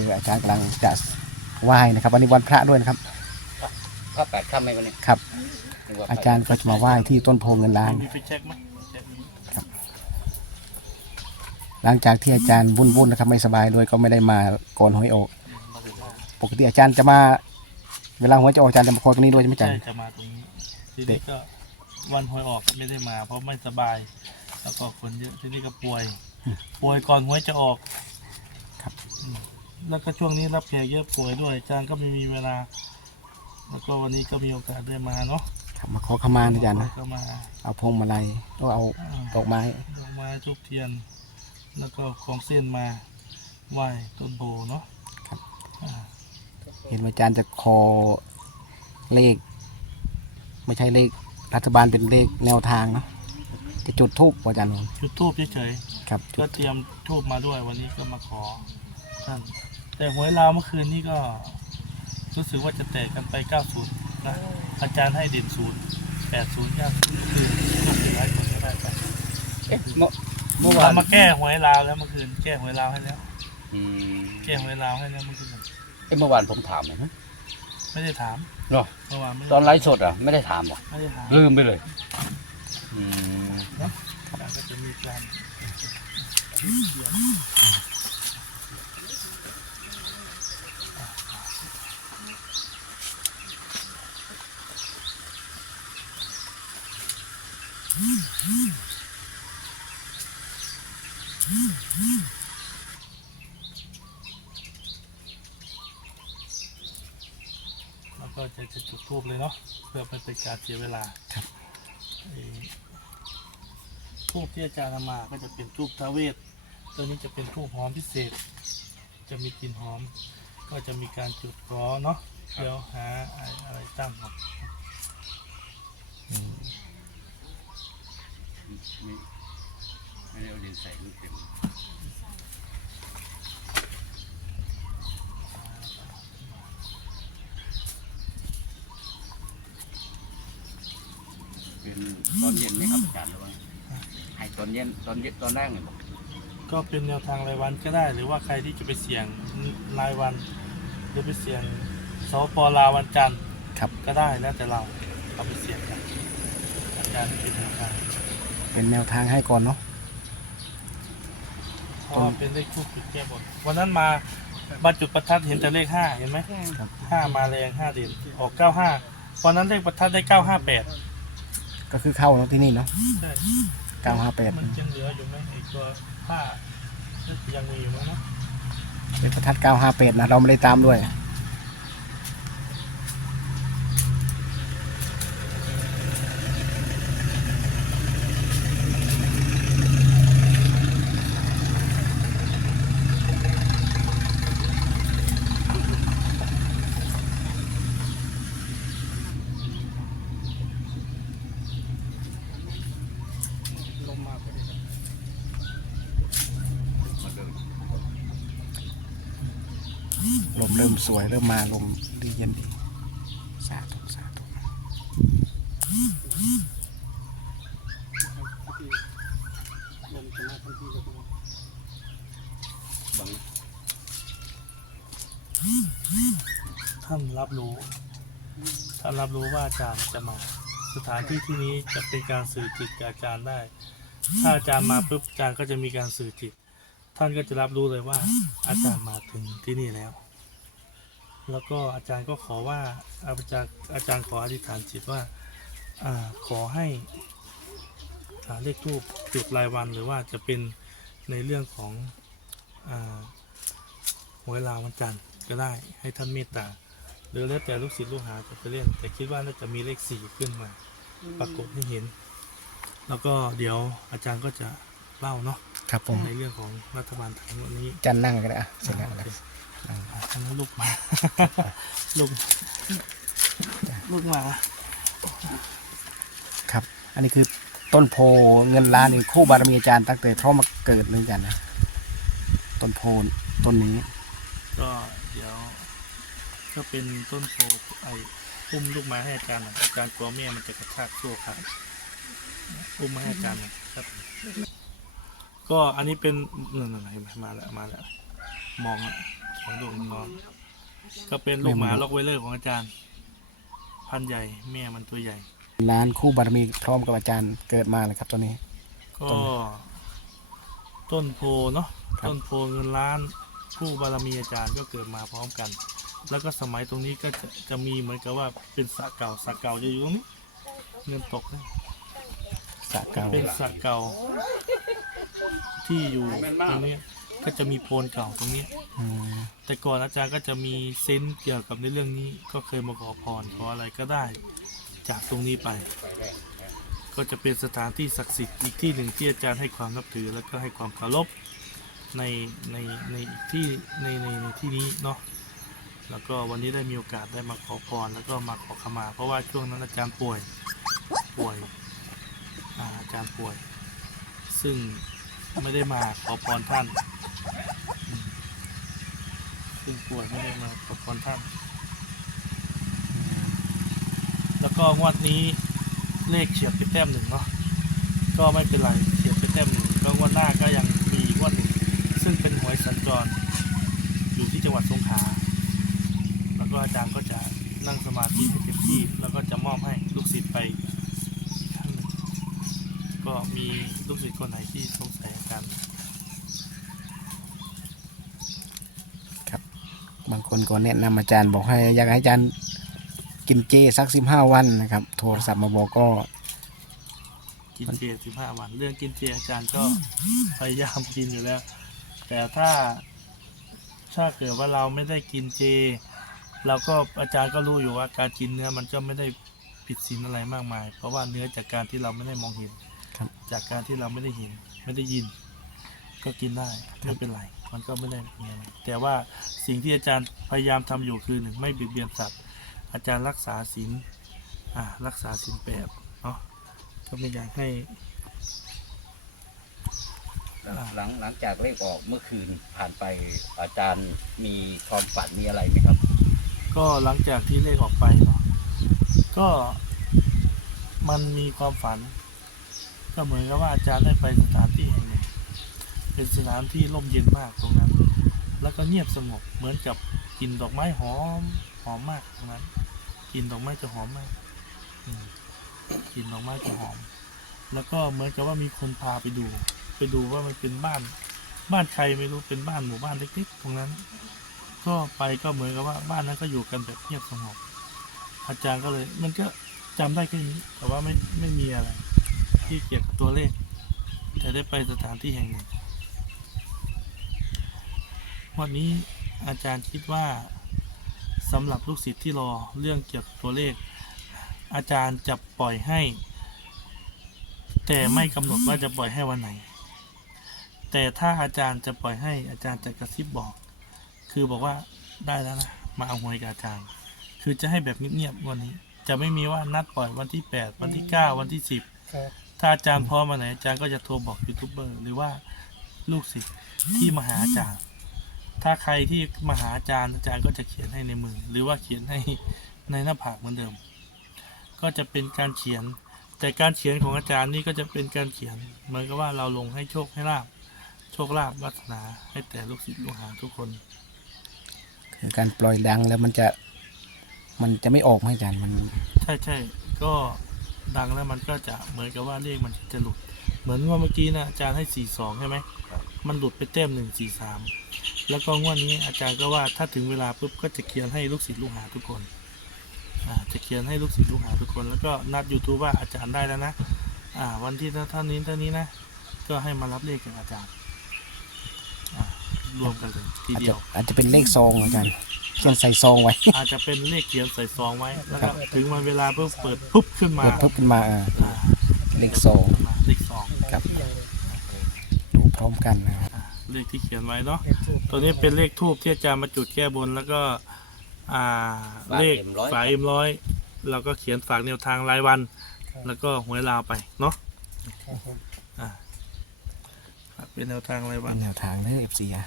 คืออาจารย์กำลังจะไหว้นะครับวันนี้วันพระด้วยนะครับพระแปดค่ำไหมวันนี้ครับนึกว่อาจารย์ก็จะมาไหว้ที่ต้นโพเงินล้านมีไฟเช็คไหมเช็คมีหลังจากที่อาจารย์วุ่นๆนะครับไม่สบายด้วยก็ไม่ได้มาก่อนหวยออกมาถึงได้ปกติอาจารย์จะมา เวลาหวยจะออกอาจารย์จะมาคอตรงนี้ด้วยใช่ไหมอาจาใช่รย์ จะมาตรงนี้ทีนี้ก็วันหวยออกไม่ได้มา เพราะไม่สบาย แล้วก็คนเยอะทีนี้ก็ป่วย ป่วยก่อนหวยจะออกครับ อืม แล้วก็ช่วงนี้รับแขกเยอะป่วยด้วยอาจารย์ก็ไม่มีเวลา แล้วก็วันนี้ก็มีโอกาสได้มาเนาะครับมาขอขมานะอาจารย์นะ ก็มาเอาพวงมาลัยก็เอาอ่าดอกไม้ ดอกไม้ทุกเทียน แล้วก็ของเส้นมาไหว้ต้นโพเนาะครับ อ่าเห็นว่าอาจารย์จะคอเลข ไม่ใช่เลขรัฐบาลเป็นเลขแนวทางเนาะจะจุดทูบอาจารย์จุดทูบเฉยครับๆจุก็ดเตรียมทูบมาด้วยวันนี้ก็มาขอท่าน แต่หวยลาวเมื่อคืนนี้ก็ รู้สึกว่าจะแตกกันไป 90 นะ อาจารย์ให้เด่นศูนย์80 90คือลูกสุดท้ายคนก็ได้ไปเอ๊ะเมื่อเมื่อวาเรานมาแก้หวยลาวแล้วเมื่อคืนแก้หวยลาวให้แล้ว อืมแก้หวยลาวให้แล้วเมื่อคืนเอ๊ะเมื่อวานผมถามหน่อยนะ ไม่ได้ถามเนาะเมื่อวานไม่ตได้อนไลฟ์สดอะไม่ได้ถามหรอไม่ได้ถามลืมไปเลยอืมอาจารย์ก็จะมีการ แล้วก็จะจะจุดทูบเลยเนาะเพื่อไม่เป็นการเสียเวลาครับไอ้ทูบที่อาจารย์นำมาก็จะเป็นทูบทาเวศตัวนี้จะเป็นทูบหอมพิเศษ จะมีกลิ่นหอม ก็จะมีการจุดร้อเนาะเดี๋ยวหาอะไรอะไรตั้งก่อนไม่ได้เอาดินใส่ลูกเต็มเป็นตอนเย็นไหมครับอาจารย์หรือว่าให้ตอน เย็นตอนเย็นตอนแรกเนี่ยบอกก็เป็นแนวทางรายวันก็ได้ หรือว่าใครที่จะไปเสี่ยงรายวันหรือไปเสี่ยงสปลาววันจันทร์ครับ ก็ได้แล้วแต่เราเอาไปเสี่ยงกันอาจารย์เป็นแนวทางเป็นแนวทางให้ก่อนเนาะ เพราะว่าเป็นเลขทูบจุดแก้บนวันนั้นมาบรรจุประทัดเห็นแต่เลขห้าเห็นไหมครับ ห้ามาแรงห้าเด่นออกเก้าห้าวันนั้นเลขประทัดได้เก้าห้าแปดก็คือเข้าเนาะที่นี่เนาะใช่ เก้าห้าแปดมันยังเหลืออยู่ไหมไอ้ตัวผ้าน่าจะยังมีอยู่มั้งเนาะเป็นประทัดเก้าห้าแปดนะเราไม่ได้ตามด้วย ลมมาพอดีครับ ลม เริ่มสวยเริ่มมาลมดีเย็นดีสาธุสาธุท่านรับรู้ ท่านรับรู้ว่าอาจารย์จะมา สถานที่ที่นี้จะเป็นการสื่อจิตกับอาจารย์ได้ ถ้าอาจารย์มาปุ๊บอาจารย์ก็จะมีการสื่อจิต ท่านก็จะรับรู้เลยว่า อาจารย์มาถึงที่นี่แล้ว แล้วก็อาจารย์ก็ขอว่าอาจารย์อาจารย์ขออธิษฐานจิตว่าอ่าขอให้อ่าเลขทูปจุดรายวันหรือว่าจะเป็นในเรื่องของอาหวยลาววันจันทร์ก็ได้ให้ท่านเมตตาหรือแล้วแต่ลูกศิษย์ลูกหาจะไปเล่นแต่คิดว่าน่าจะมีเลขสี่ขึ้นมา ปรากฏให้เห็น แล้วก็เดี๋ยวอาจารย์ก็จะเล่าเนาะครับผมในเรื่องของรัฐบาลไทยวันนี้จันนั่งก็ได้อะเสร็จแล้วนะอันนั้น ลูกมา ลูกลูกมา ครับ อันนี้คือต้นโพเงินล้านนี่คู่บารมีอาจารย์ตั้งแต่เพราะมาเกิดเลยอาจารย์นะ ต้นโพต้นนี้ ก็เดี๋ยวก็เป็นต้นโพไอ้อุ้มลูกมาให้อาจารย์หน่อยอาจารย์กลัวแม่มันจะกระชากโซ่ครับอุ้มมาให้อาจารย์หน่อยครับ ก็อันนี้เป็นนั่นๆเห็นไหมมาแล้วมาแล้วมองอะ ของลูกน้องก็เป็นลูกหมาล็อกไวเลอร์ของอาจารย์ พันธุ์ใหญ่แม่มันตัวใหญ่ล้านคู่บารมีพร้อมกับอาจารย์เกิดมาเลยครับตัวนี้ ก็ ต้นโพเนาะครับ ต้นโพเงินล้านผู้บารมีอาจารย์ก็เกิดมาพร้อมกัน แล้วก็สมัยตรงนี้ก็จะจะมีเหมือนกับว่าเป็นสระเก่าสระเก่าจะอยู่ตรงนี้เงินตกนะสระเก่าเป็นสระเก่าที่อยู่ตรงเนี้ย ก็จะมีโพนเก่าตรงเนี้ยอืมแต่ก่อนอาจารย์ก็จะมีเซนส์เกี่ยวกับในเรื่องนี้ ก็เคยมาขอพรขออะไรก็ได้ จากตรงนี้ไป ก็จะเป็นสถานที่ศักดิ์สิทธิ์อีกที่หนึ่งที่อาจารย์ให้ความนับถือแล้วก็ให้ความเคารพในในในอีกที่ในในในที่นี้เนาะแล้วก็วันนี้ได้มีโอกาสได้มาขอพรแล้วก็มาขอขมา เพราะว่าช่วงนั้นอาจารย์ป่วยป่วยอาอาจารย์ป่วย ซึ่งไม่ได้มาขอพรท่านอืม ซึ่งป่วยไม่ได้มาขอพรท่าน แล้วก็งวดนี้เลขเฉียดไปแต้มหนึ่งเนาะก็ไม่เป็นไรเฉียดไปแต้มหนึ่งก็งวดหน้าก็ยังมีงวดหนึ่งซึ่งเป็นหวยสัญจร อยู่ที่จังหวัดสงขลาแล้วก็อาจารย์ก็จะนั่งสมาธิให้เต็มที่แล้วก็จะมอบให้ลูกศิษย์ไปท่านหนึ่งก็มีลูกศิษย์คนไหนที่สงสัยอาจารย์ บางคนก็แนะนำอาจารย์บอกให้อยากให้อาจารย์กินเจสักสิบห้าวันนะครับ โทรศัพท์มาบอกก็ กินเจสิบห้าวัน เรื่องกินเจอาจารย์ก็พยายามกินอยู่แล้ว แต่ถ้าถ้าเกิดว่าเราไม่ได้กินเจ เราก็อาจารย์ก็รู้อยู่ว่าการกินเนื้อมันก็ไม่ได้ผิดศีลอะไรมากมาย เพราะว่าเนื้อจากการที่เราไม่ได้มองเห็นครับจากการที่เราไม่ได้เห็นไม่ได้ยิน ก็กินได้ไม่เป็นไรมันก็ไม่ได้มีอะไรแต่ว่าสิ่งที่อาจารย์พยายามทำอยู่คือหนึ่งไม่เบียดเบียนสัตว์ อาจารย์รักษาศีลอ่ารักษาศีลแปดเนาะก็ไม่อยากให้ หลังหลังจากเลขออกเมื่อคืนผ่านไปอาจารย์มีความฝันมีอะไรไหมครับ ก็หลังจากที่เลขออกไปเนาะก็มันมีความฝัน ก็เหมือนกับว่าอาจารย์ได้ไปสถานที่แห่งหนึ่ง เป็นสถานที่ร่มเย็นมากตรงนั้น แล้วก็เงียบสงบเหมือนกับกลิ่นดอกไม้หอมหอมมากตรงนั้นกลิ่นดอกไม้จะหอมมากกลิ่นดอกไม้จะหอม แล้วก็เหมือนกับว่ามีคนพาไปดู ไปดูว่ามันเป็นบ้าน บ้านใครไม่รู้เป็นบ้านหมู่บ้านเล็กๆตรงนั้น ก็ไปก็เหมือนกับว่าบ้านนั้นก็อยู่กันแบบเงียบสงบอาจารย์ก็เลย มันก็จำได้แค่นี้ แต่ว่าไม่ไม่มีอะไร ที่เกี่ยวกับตัวเลขแต่ได้ไปสถานที่แห่งหนึ่ง วันนี้อาจารย์คิดว่าสำหรับลูกศิษย์ที่รอเรื่องเกี่ยวกับตัวเลข อาจารย์จะปล่อยให้ แต่ไม่กำหนดว่าจะปล่อยให้วันไหน แต่ถ้าอาจารย์จะปล่อยให้อาจารย์จะกระซิบบอก คือบอกว่าได้แล้วนะมาเอาหวยกับอาจารย์ คือจะให้แบบเงียบๆวันนี้ จะไม่มีว่านัดปล่อยวันที่ 8 วันที่ 9 วันที่ 10 ถ้าอาจารย์พร้อมมาไหนอาจารย์ก็จะโทรบอกยูทูบเบอร์หรือว่าลูกศิษย์ที่มาหาอาจารย์ ถ้าใครที่มาหาอาจารย์อาจารย์ก็จะเขียนให้ในมือ หรือว่าเขียนให้ในหน้าผากเหมือนเดิม ก็จะเป็นการเขียน แต่การเขียนของอาจารย์นี่ก็จะเป็นการเขียน เหมือนกับว่าเราลงให้โชคให้ลาบโชคลาภวัฒนาให้แต่ลูกศิษย์ลูกหาทุกคน คือการปล่อยดังแล้วมันจะมันจะไม่ออกไหมอาจารย์มันใช่ใช่ก็ดังแล้วมันก็จะเหมือนกับว่าเลขมันจะหลุด เหมือนว่าเมื่อกี้นะอาจารย์ให้สี่สองใช่ไหมมันหลุดไปเต็มหนึ่งสี่สาม แล้วก็งวดนี้อาจารย์ก็ว่าถ้าถึงเวลาปุ๊บก็จะเขียนให้ลูกศิษย์ลูกหาทุกคนอ่าจะเขียนให้ลูกศิษย์ลูกหาทุกคน แล้วก็นัดยูทูบว่าอาจารย์ได้แล้วนะอ่าวันที่เท่านี้เท่านี้นะ ก็ให้มารับเลขกับอาจารย์อ่ารวมกันเลยทีอาจเดีจะยว อาจจะเป็นเลขซองอาจารย์เขียนใส่ซองไว้ อาจจะเป็นเลขเขียนใส่ซองไว้แล้วก็ถึงวันเวลาปุ๊บเปิดปุ๊บขึ้นมาเปิดเพิ่มขึ้นมาอ่าอ่าเลขซองมาเลขสองครับดูพร้อมกันนะครับ เลขที่เขียนไว้เนาะตัวนี้เป็นเลขทูบที่อาจารย์มาจุดแก้บนแล้วก็ อ่าฝากเลขเอ็มร้อยฝาเอ็มร้อยเราก็เขียนฝากแนวทางรายวันแล้วก็หวยลาวไปเนาะอ่าฝากเป็นแนวทางรายวันแนวทางเด้อเอฟซีอะ